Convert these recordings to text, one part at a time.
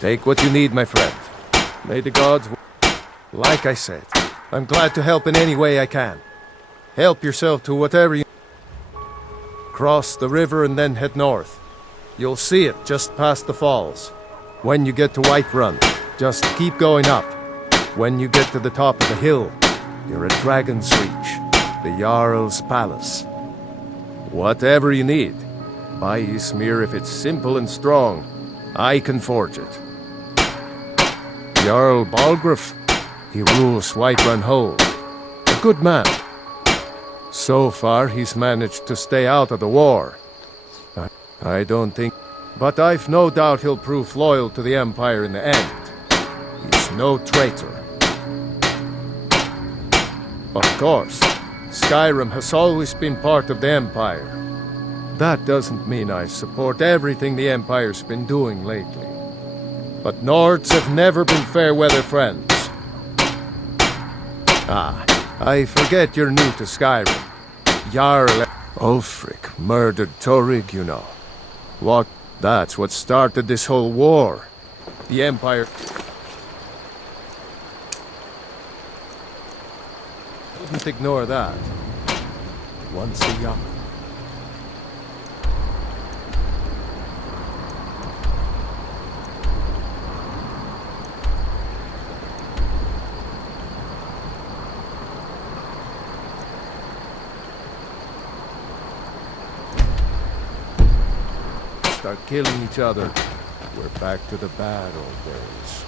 Take what you need, my friend. May the gods... Like I said, I'm glad to help in any way I can. Help yourself to whatever you... Cross the river and then head north. You'll see it just past the falls. When you get to Whiterun, just keep going up. When you get to the top of the hill, you're at Dragon's Reach, the Jarl's Palace. Whatever you need, buy Ysmir if it's simple and strong. I can forge it. Jarl Balgruuf, he rules Whiterun Hold. A good man. So far, he's managed to stay out of the war. I don't think... But I've no doubt he'll prove loyal to the Empire in the end. He's no traitor. Of course, Skyrim has always been part of the Empire. That doesn't mean I support everything the Empire's been doing lately. But Nords have never been fair-weather friends. Ah, I forget you're new to Skyrim. Jarl Ulfric murdered Torrig, you know. What? That's what started this whole war. The Empire... Couldn't ignore that. Once a young... Start killing each other. We're back to the bad old days.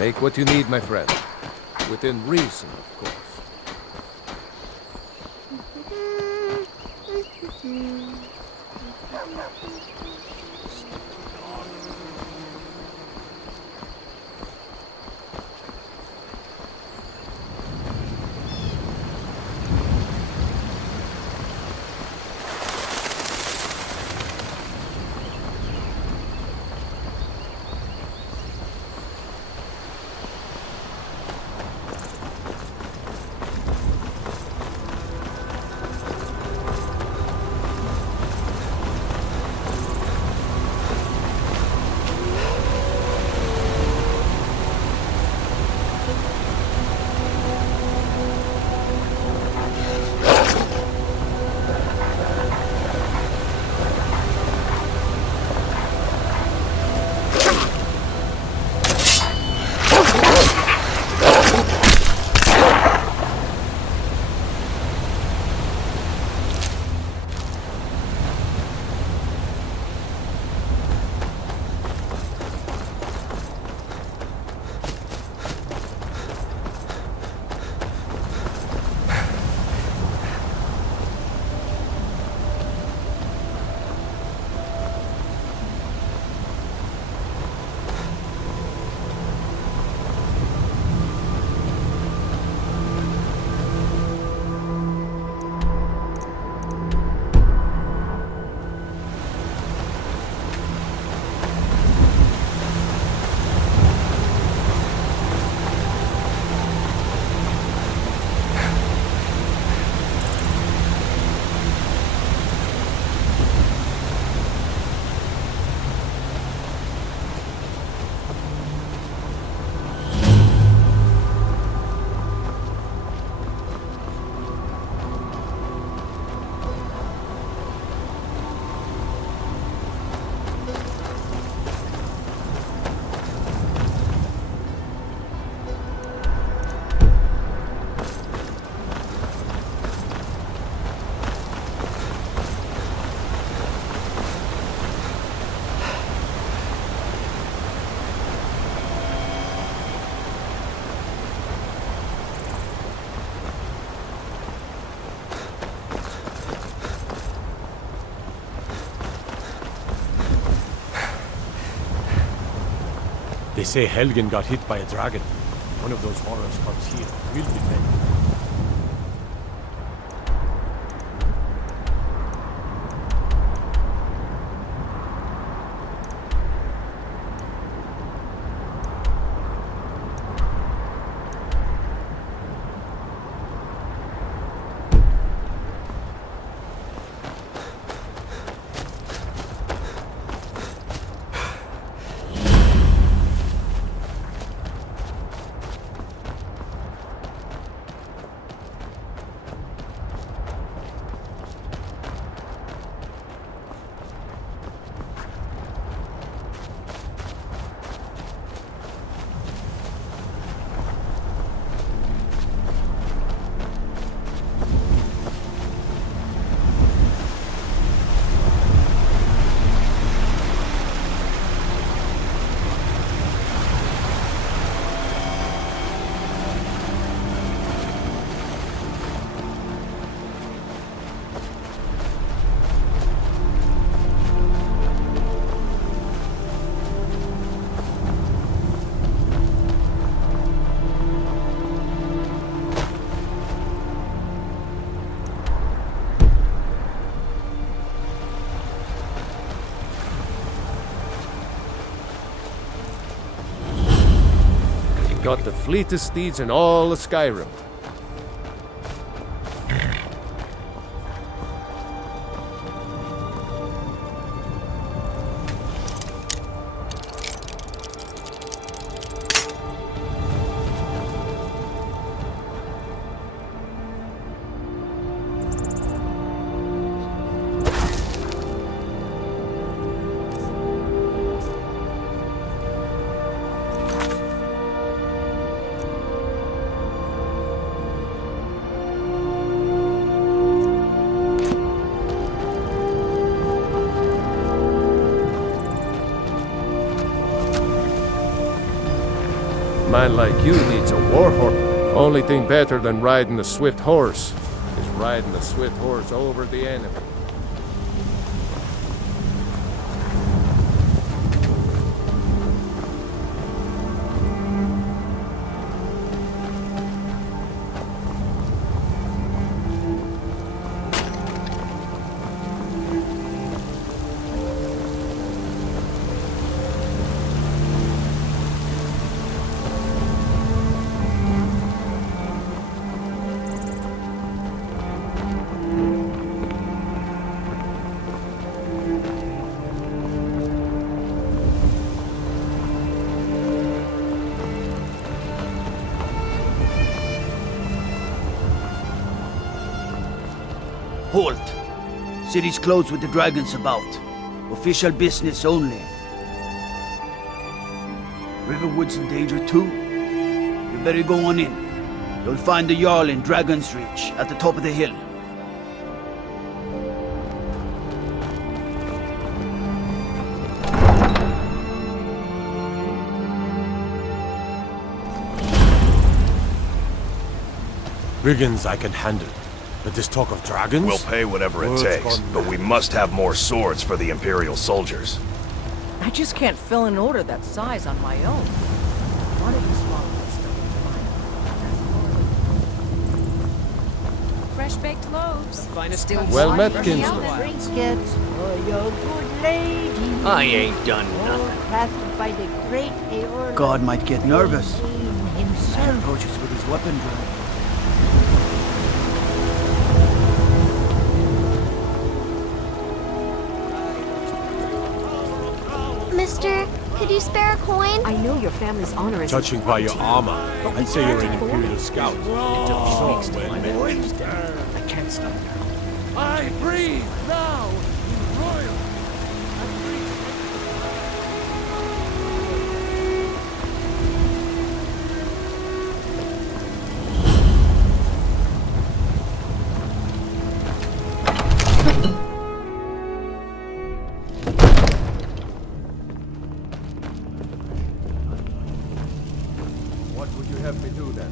Take what you need, my friend. Within reason, of course. They say Helgen got hit by a dragon. One of those horrors comes here. We'll defend. Got the fleetest steeds in all of Skyrim. Man like you needs a war horse. Only thing better than riding a swift horse is riding a swift horse over the enemy. Halt! City's closed with the dragons about. Official business only. Riverwood's in danger too. You better go on in. You'll find the Jarl in Dragon's Reach, at the top of the hill. Brigands I can handle. But this talk of dragons? We'll pay whatever it Words takes, gone but we mad. must have more swords for the Imperial soldiers. I just can't fill an order that size on my own. Why don't you swallow this stuff? Fresh baked loaves. Finest Well met, Kinsman. Kinsman. Trinkets for your good lady. I ain't done nothing. Crafted by the great Aeolus. God might get nervous. Himself. Approaches with his weapon drive. Mister, could you spare a coin? I know your family's honor is Judging by your armor, I'd say you're an Imperial scout. Oh, So well met. I can't stop now. I breathe now in royal. What would you have me do then?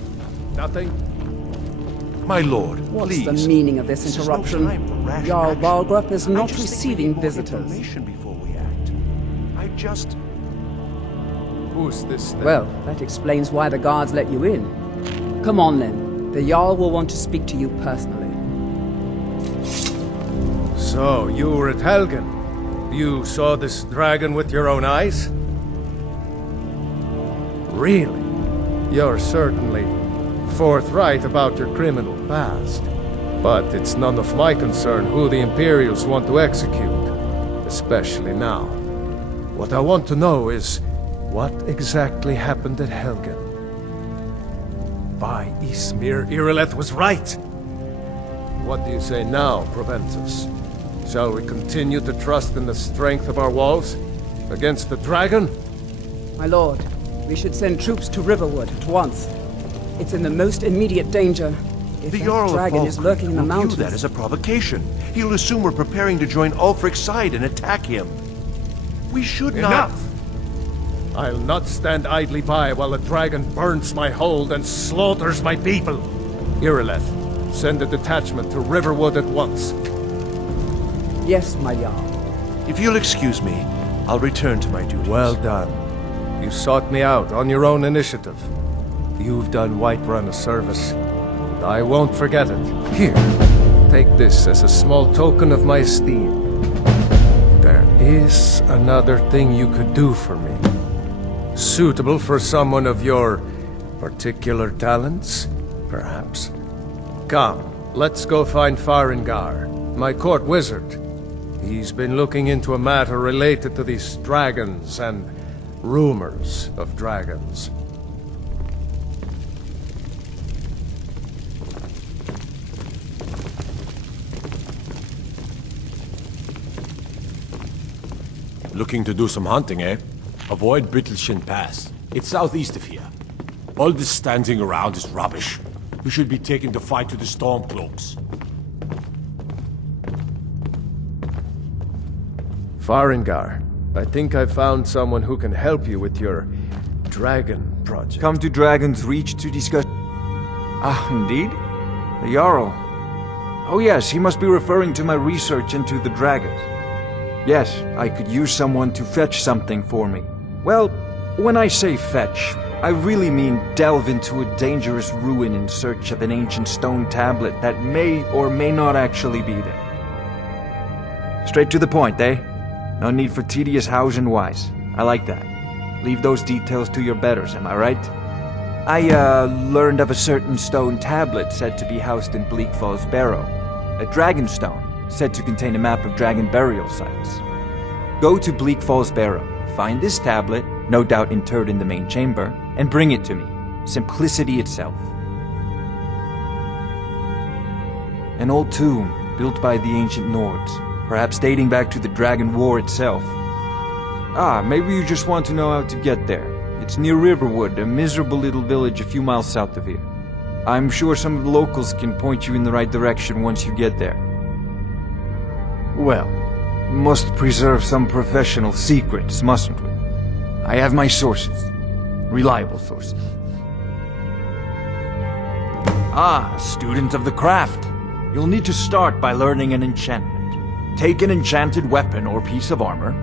Nothing? My lord, What's please. the meaning of this This is interruption? no time for rash Jarl action. Balgrup is I not just think we receiving need more visitors. information before we act. I just... Who's this then? Well, that explains why the guards let you in. Come on then. The Jarl will want to speak to you personally. So, you were at Helgen. You saw this dragon with your own eyes? Really? You're certainly forthright about your criminal past. But it's none of my concern who the Imperials want to execute. Especially now. What I want to know is, what exactly happened at Helgen? By Ysmir, Irileth was right! What do you say now, Proventus? Shall we continue to trust in the strength of our walls? Against the dragon? My lord, we should send troops to Riverwood at once. It's in the most immediate danger. If The that Jarl of dragon is Falkreath lurking in the will view mountains. that as a provocation. He'll assume we're preparing to join Ulfric's side and attack him. We should not... Enough! I'll not stand idly by while a dragon burns my hold and slaughters my people. Irileth, send a detachment to Riverwood at once. Yes, my Jarl. If you'll excuse me, I'll return to my duties. Well done. You sought me out on your own initiative. You've done Whiterun a service, and I won't forget it. Here, take this as a small token of my esteem. There is another thing you could do for me. Suitable for someone of your particular talents, perhaps. Come, let's go find Farengar, my court wizard. He's been looking into a matter related to these dragons and rumors of dragons. Looking to do some hunting, eh? Avoid Brittleshin Pass. It's southeast of here. All this standing around is rubbish. You should be taken to fight with the Stormcloaks. Farengar, I think I've found someone who can help you with your dragon project. Come to Dragon's Reach to discuss... Ah, indeed? The Jarl. Oh yes, he must be referring to my research into the dragons. Yes, I could use someone to fetch something for me. Well, when I say fetch, I really mean delve into a dangerous ruin in search of an ancient stone tablet that may or may not actually be there. Straight to the point, eh? No need for tedious hows and whys. I like that. Leave those details to your betters, am I right? I, learned of a certain stone tablet said to be housed in Bleak Falls Barrow. A dragon stone, said to contain a map of dragon burial sites. Go to Bleak Falls Barrow, find this tablet, no doubt interred in the main chamber, and bring it to me. Simplicity itself. An old tomb, built by the ancient Nords, perhaps dating back to the Dragon War itself. Ah, maybe you just want to know how to get there. It's near Riverwood, a miserable little village a few miles south of here. I'm sure some of the locals can point you in the right direction once you get there. Well, must preserve some professional secrets, mustn't we? I have my sources. Reliable sources. Ah, student of the craft. You'll need to start by learning an enchantment. Take an enchanted weapon or piece of armor,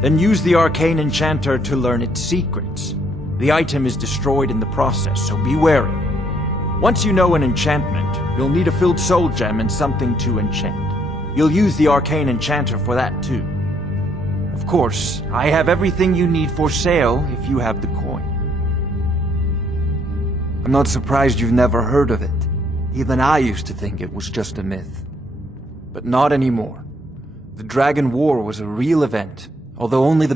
then use the arcane enchanter to learn its secrets. The item is destroyed in the process, so be wary. Once you know an enchantment, you'll need a filled soul gem and something to enchant. You'll use the arcane enchanter for that too. Of course, I have everything you need for sale if you have the coin. I'm not surprised you've never heard of it. Even I used to think it was just a myth. But not anymore. The Dragon War was a real event, although only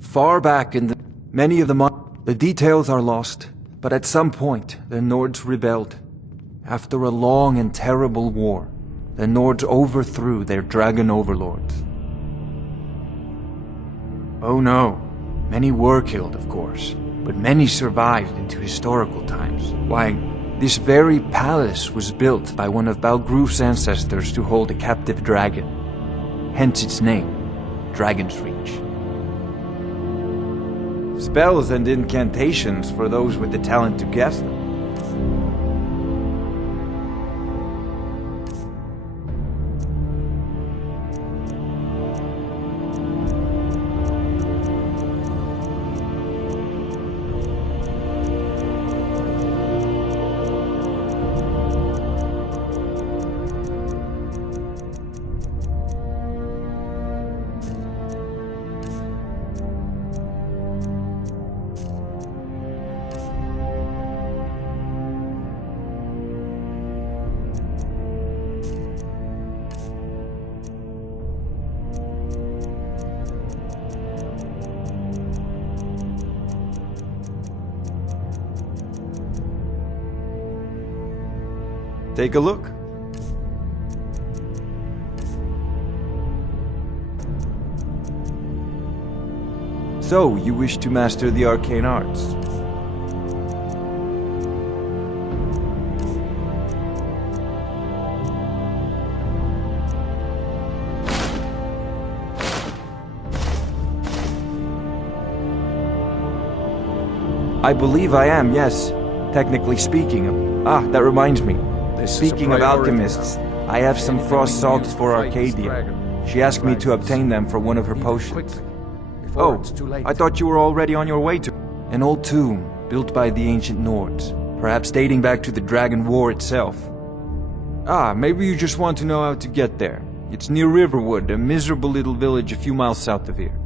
far back in the... Many of the details are lost, but at some point, the Nords rebelled. After a long and terrible war, the Nords overthrew their dragon overlords. Oh no, many were killed, of course, but many survived into historical times. Why, this very palace was built by one of Balgruf's ancestors to hold a captive dragon. Hence its name, Dragon's Reach. Spells and incantations for those with the talent to guess them. Take a look. So, you wish to master the arcane arts? I believe I am, yes. Technically speaking. Ah, that reminds me. Speaking of alchemists, I have some frost salts for Arcadia. She asked me to obtain them for one of her potions. Oh, I thought you were already on your way to... An old tomb, built by the ancient Nords, perhaps dating back to the Dragon War itself. Ah, maybe you just want to know how to get there. It's near Riverwood, a miserable little village a few miles south of here.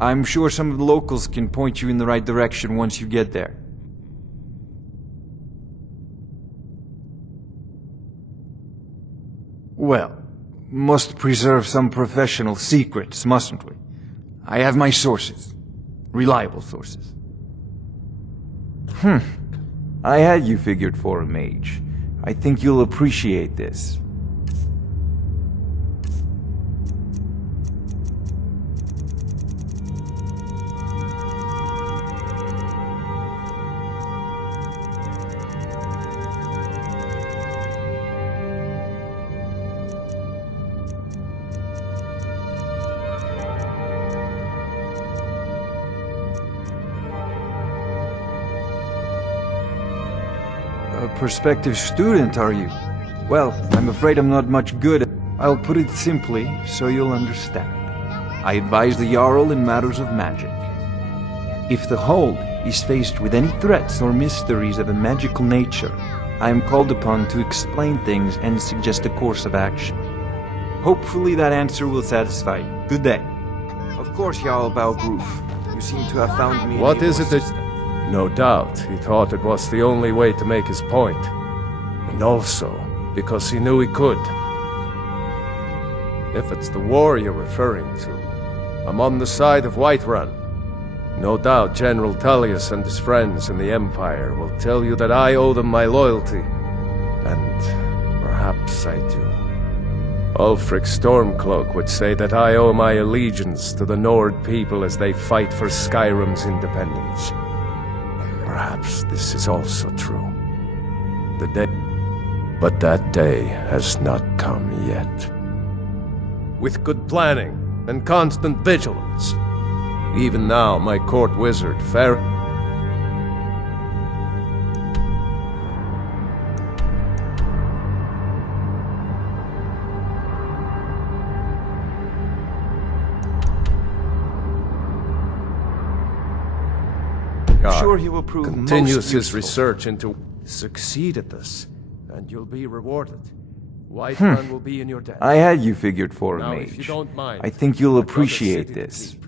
I'm sure some of the locals can point you in the right direction once you get there. Well, must preserve some professional secrets, mustn't we? I have my sources. Reliable sources. I had you figured for a mage. I think you'll appreciate this. A prospective student, are you? Well, I'm afraid I'm not much good at... I'll put it simply, so you'll understand. I advise the Jarl in matters of magic. If the Hold is faced with any threats or mysteries of a magical nature, I am called upon to explain things and suggest a course of action. Hopefully that answer will satisfy you. Good day. Of course, Jarl Balgruf. You seem to have found me... What is it that... No doubt, he thought it was the only way to make his point. And also, because he knew he could. If it's the war you're referring to, I'm on the side of Whiterun. No doubt General Tullius and his friends in the Empire will tell you that I owe them my loyalty. And perhaps I do. Ulfric Stormcloak would say that I owe my allegiance to the Nord people as they fight for Skyrim's independence. Perhaps this is also true. But that day has not come yet. With good planning and constant vigilance, even now my court wizard, Sure he will prove continues most his useful. research into... Succeed at this, and you'll be rewarded. Whiterun will be in your debt. I had you figured for a Now, mage. if you don't mind, I think you'll I've got a appreciate city to this. keep.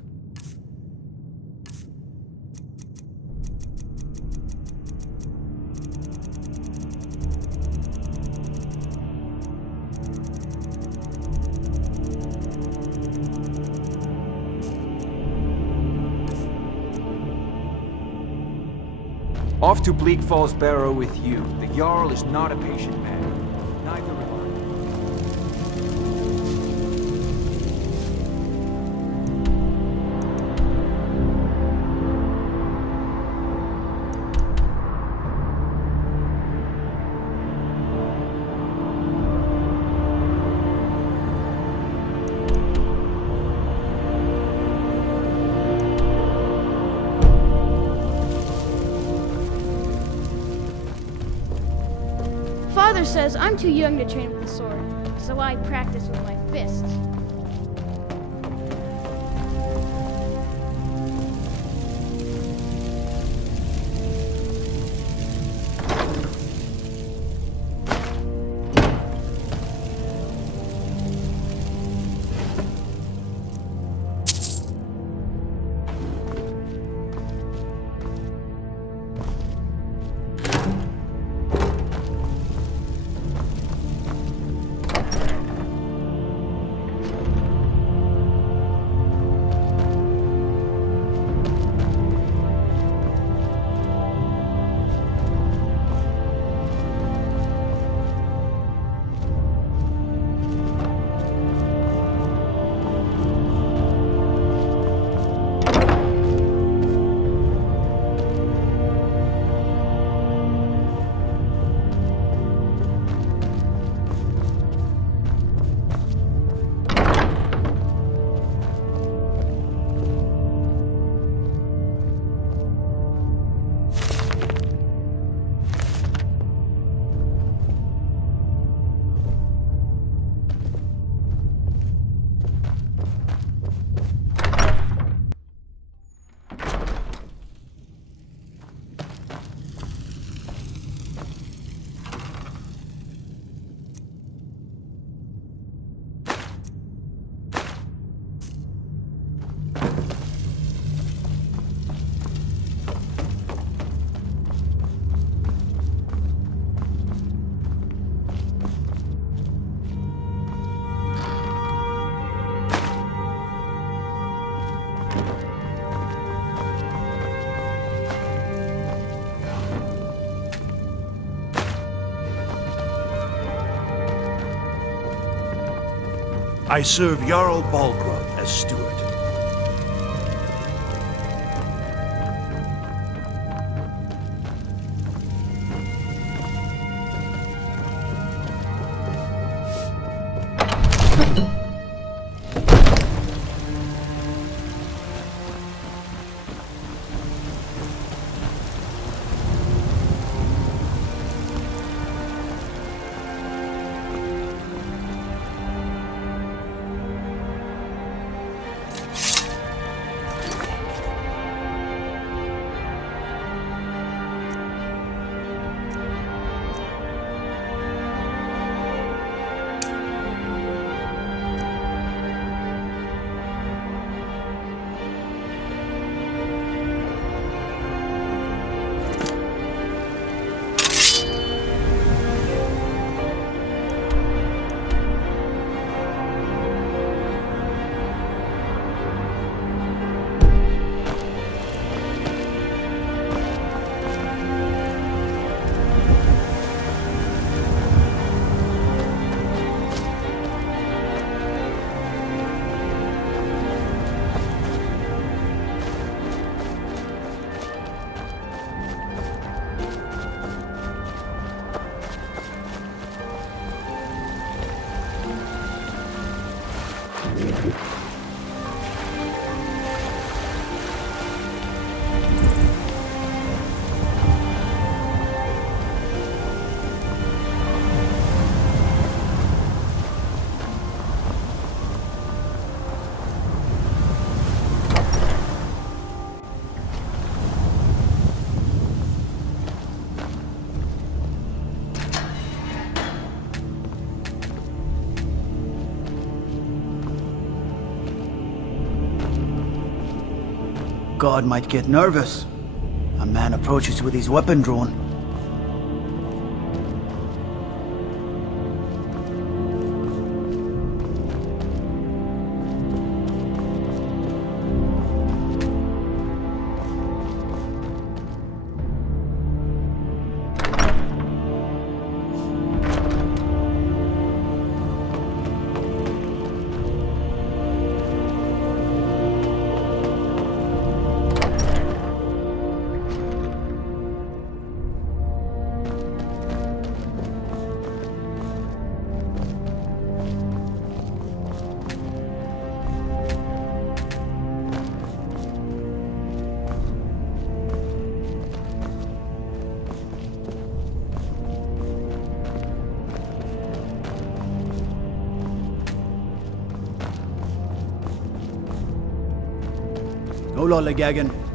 Off to Bleak Falls Barrow with you. The Jarl is not a patient man. Neither am I. Father says I'm too young to train with the sword, so I practice with my fists. I serve Jarl Balgruf as steward. God might get nervous. A man approaches with his weapon drawn. No lollygagging.